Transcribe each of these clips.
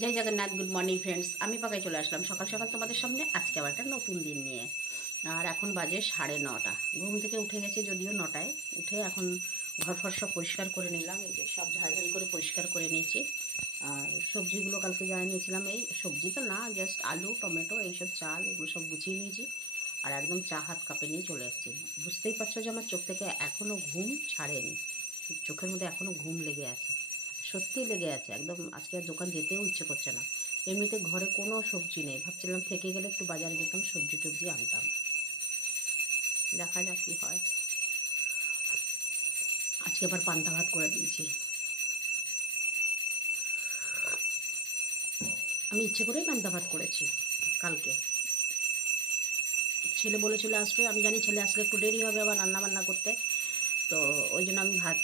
জয় Jagannath. Good morning friends. আমি পাকাই চলে আসলাম সকাল সকাল তোমাদের সামনে আজকে আবার একটা নতুন দিন নিয়ে। আর এখন বাজে 9:30। ঘুম থেকে উঠে গেছে যদিও 9টায়। উঠে এখন ঘর ফর সব পরিষ্কার করে নিলাম। এই যে সব ঝাড়ঝাড়ি করে পরিষ্কার করে নিয়েছি। আর সবজিগুলো কালকে যা নিয়েছিলাম, এই সবজি তো না, জাস্ট আলু টমেটো এইসব চাল এগুলো সব গুছিয়ে নিয়েছি। আর একদম চা হাত কাপে নিয়ে চলে এসেছি। বুঝতেই পারছো যে আমার চোখ থেকে এখনও ঘুম ছাড়েনি, চোখের মধ্যে এখনও ঘুম লেগে আছে, সত্যিই লেগে আছে একদম। আজকে আর দোকান যেতেও ইচ্ছে করছে না। এমনিতে ঘরে কোনো সবজি নেই, ভাবছিলাম থেকে গেলে একটু বাজারে যেতাম, সবজি টবজি আনতাম। দেখা যাক কী হয়। আজকে আবার পান্তা ভাত করে দিয়েছি। আমি ইচ্ছে করেই পান্তা ভাত করেছি কালকে। ছেলে বলে চলে আসবে, আমি জানি ছেলে আসলে একটু দেরি হবে আবার রান্না বান্না করতে, তো ওই জন্য আমি ভাত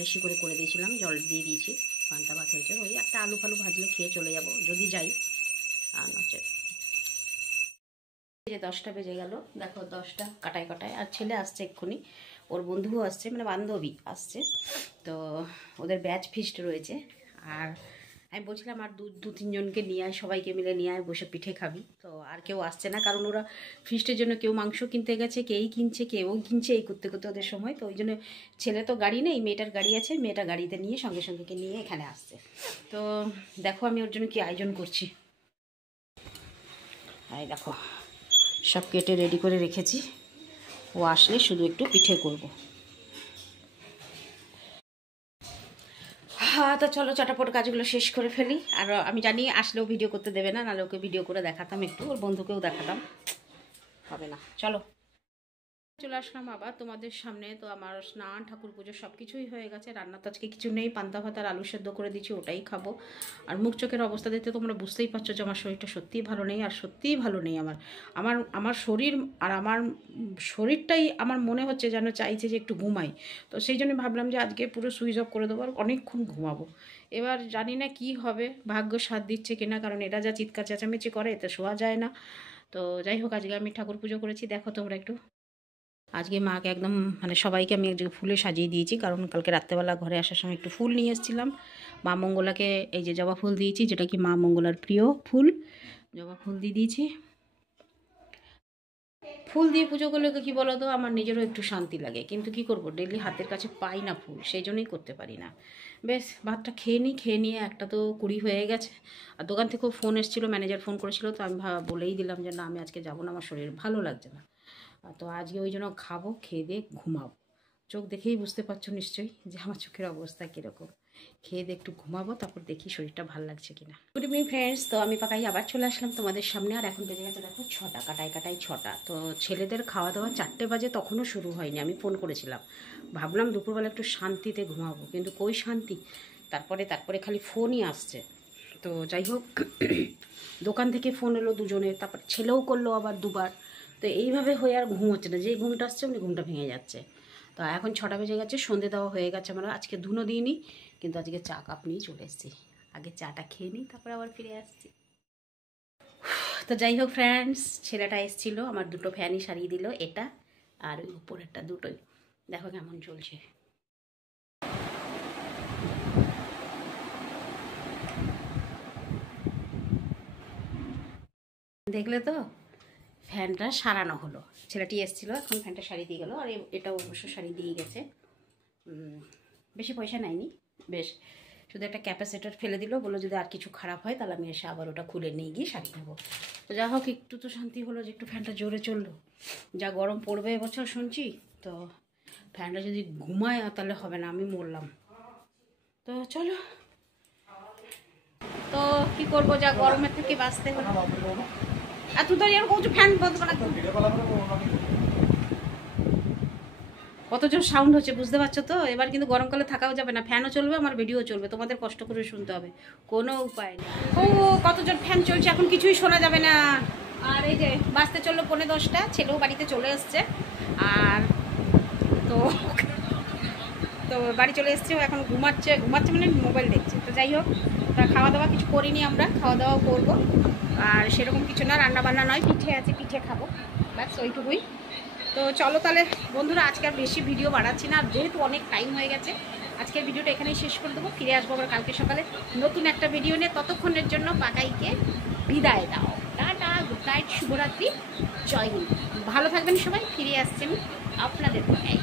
বেশি করে দিয়েছিলাম, জল দিয়ে দিয়েছি। পান্তা ভাত হয়েছে, ওই একটা আলু ফালু ভাজলে খেয়ে চলে যাব যদি যাই, আর নচেত। যে 10টা বেজে গেল, দেখো 10টা কাটায় কাটায়। আর ছেলে আসছে এক্ষুনি, ওর বন্ধুও আসছে, মানে বান্ধবী আসছে, তো ওদের ব্যাচ ফিস্ট রয়েছে। আর আমি বলছিলাম আর দু তিনজনকে নিয়ে আয়, সবাইকে মিলে নিয়ে আয়, বসে পিঠে খাবি। তো আর কেউ আসছে না, কারণ ওরা ফিস্টের জন্য কেউ মাংস কিনতে গেছে, কেই কিনছে কেউ কিনছে, এই করতে করতে ওদের সময়। তো ওই জন্য ছেলে তো গাড়ি নেই, মেয়েটার গাড়ি আছে, মেয়েটা গাড়িতে নিয়ে সঙ্গে সঙ্গে নিয়ে এখানে আসছে। তো দেখো আমি ওর জন্য কি আয়োজন করছি। এই দেখো সব কেটে রেডি করে রেখেছি, ও আসলে শুধু একটু পিঠে করব। হ্যাঁ, তো চলো চটাপট কাজগুলো শেষ করে ফেলি। আর আমি জানি আসলেও ভিডিও করতে দেবে না, নাহলে ওকে ভিডিও করে দেখাতাম, একটু ওর বন্ধুকেও দেখাতাম, হবে না। চলো চলে আসলাম আবার তোমাদের সামনে। তো আমার স্নান ঠাকুর পুজো সব কিছুই হয়ে গেছে। রান্না তো আজকে কিছু নেই, পান্তা ভাত আর আলু সেদ্ধ করে দিচ্ছি, ওটাই খাবো। আর মুখ চোখের অবস্থা দেখতে তোমরা বুঝতেই পারছো যে আমার শরীরটা সত্যিই ভালো নেই, আর সত্যিই ভালো নেই আমার আমার আমার শরীর। আর আমার শরীরটাই আমার মনে হচ্ছে যেন চাইছে যে একটু ঘুমাই। তো সেই জন্য ভাবলাম যে আজকে পুরো সুইচ অফ করে দেবো আর অনেকক্ষণ ঘুমাবো। এবার জানি না কি হবে, ভাগ্য সাথ দিচ্ছে কিনা, কারণ এরা যা চিৎকার চেঁচামেচি করে এতে শোয়া যায় না। তো যাই হোক, আজকে আমি ঠাকুর পুজো করেছি, দেখো তোমরা একটু। আজকে মাকে একদম মানে সবাইকে আমি এক জায়গায় ফুলে সাজিয়ে দিয়েছি, কারণ কালকে রাত্রেবেলা ঘরে আসার সময় একটু ফুল নিয়ে এসেছিলাম। মা মঙ্গলাকে এই যে জবা ফুল দিয়েছি, যেটা কি মা মঙ্গলার প্রিয় ফুল, জবা ফুল দিয়ে দিয়েছি। ফুল দিয়ে পুজো করলে কি বলো তো, আমার নিজেরও একটু শান্তি লাগে, কিন্তু কি করব, ডেলি হাতের কাছে পাই না ফুল, সেই জন্যই করতে পারি না। বেশ, ভাতটা খেয়ে নিই, খেয়ে নিয়ে 1টা তো 20 হয়ে গেছে। আর দোকান থেকেও ফোন এসেছিলো, ম্যানেজার ফোন করেছিল, তো আমি বলেই দিলাম যে না আমি আজকে যাবো না, আমার শরীর ভালো লাগছে না। তো আজকে ওই জন্য খাবো, খেয়ে দিয়ে ঘুমাবো। চোখ দেখেই বুঝতে পারছো নিশ্চয়ই যে আমার চোখের অবস্থা কীরকম। খেয়ে দিয়ে একটু ঘুমাবো, তারপর দেখি শরীরটা ভালো লাগছে কিনা। Good evening friends. তো আমি পাকাই আবার চলে আসলাম তোমাদের সামনে। আর এখন বেজে গেছে দেখো 6টা, কাটায় কাটায় 6টা। তো ছেলেদের খাওয়া দাওয়া 4টে বাজে, তখনও শুরু হয়নি। আমি ফোন করেছিলাম, ভাবলাম দুপুরবেলা একটু শান্তিতে ঘুমাবো, কিন্তু কই শান্তি, তারপরে খালি ফোনই আসছে। তো যাই হোক, দোকান থেকে ফোন এলো দুজনের, তারপর ছেলেও করলো আবার 2বার। তো এইভাবে হয়ে আর ঘুম হচ্ছে না, যেই ঘুমটা আসছে উনি ঘুমটা ভেঙে যাচ্ছে। তো এখন 6টা বেজে গেছে, সন্ধে দেওয়া হয়ে গেছে। আমরা আজকে ধুনো দিইনি, কিন্তু আজকে চা কাপ নিয়ে চলে এসেছি। আগে চাটা খেয়ে নিই, তারপরে আবার ফিরে আসছি। তো যাই হোক ফ্রেন্ডস, ছেলেটা এসেছিলো, আমার 2টো ফ্যানই সারিয়ে দিল, এটা আর ওই উপরেরটা, দুটোই দেখো কেমন চলছে। দেখলে তো, ফ্যানটা সারানো হলো। ছেলেটি এসেছিলো, এখন ফ্যানটা সারিয়ে দিয়ে গেলো। আর এটাও অবশ্য সারিয়ে দিয়ে গেছে। বেশি পয়সা নেয়নি, বেশ, শুধু একটা ক্যাপাসিটার ফেলে দিল, বললো যদি আর কিছু খারাপ হয় তাহলে আমি এসে আবার ওটা খুলে নিয়ে গিয়ে সারিয়ে নেবো। তো যা হোক, একটু তো শান্তি হলো যে একটু ফ্যানটা জোরে চললো। যা গরম পড়বে এবছর শুনছি, তো ফ্যানটা যদি ঘুমায় তাহলে হবে না, আমি মরলাম। তো চলো, তো কি করবো, যা গরমের থেকে বাঁচতে হলো। আর তুই তো এর কৌছো ফ্যান বন্ধ করা, কত জোর সাউন্ড হচ্ছে বুঝতে পারছো তো। এবার কিন্তু গরমকালে থাকাও যাবে না, ফ্যানও চলবে, আমার ভিডিও চলবে, তোমাদের কষ্ট করে শুনতে হবে, কোনো উপায় নেই। ও কত জোর ফ্যান চলছে, এখন কিছুই শোনা যাবে না। আর এই যে বাজতে চললো 9:45, ছেলেও বাড়িতে চলে এসছে। আর তো তো বাড়ি চলে এসছে, ও এখন ঘুমাচ্ছে মানে মোবাইল দেখছে। তো যাই হোক, তা খাওয়া দাওয়া কিছু করিনি আমরা, খাওয়া দাওয়া করবো। আর সেরকম কিছু না, রান্না বান্না নয়, পিঠে আছে, পিঠে খাবো, ব্যাস ওইটুকুই। তো চলো তাহলে বন্ধুরা, আজকে আর বেশি ভিডিও বাড়াচ্ছি না, যেহেতু অনেক টাইম হয়ে গেছে, আজকের ভিডিওটা এখানেই শেষ করে দেবো। ফিরে আসবো আবার কালকে সকালে নতুন একটা ভিডিও নিয়ে। ততক্ষণের জন্য পাকাইকে বিদায় দাও। টাটা, গুড নাইট, শুভরাত্রি, জয় হিন্দ। ভালো থাকবেন সবাই। ফিরে আসছেন আপনাদের পাকাই।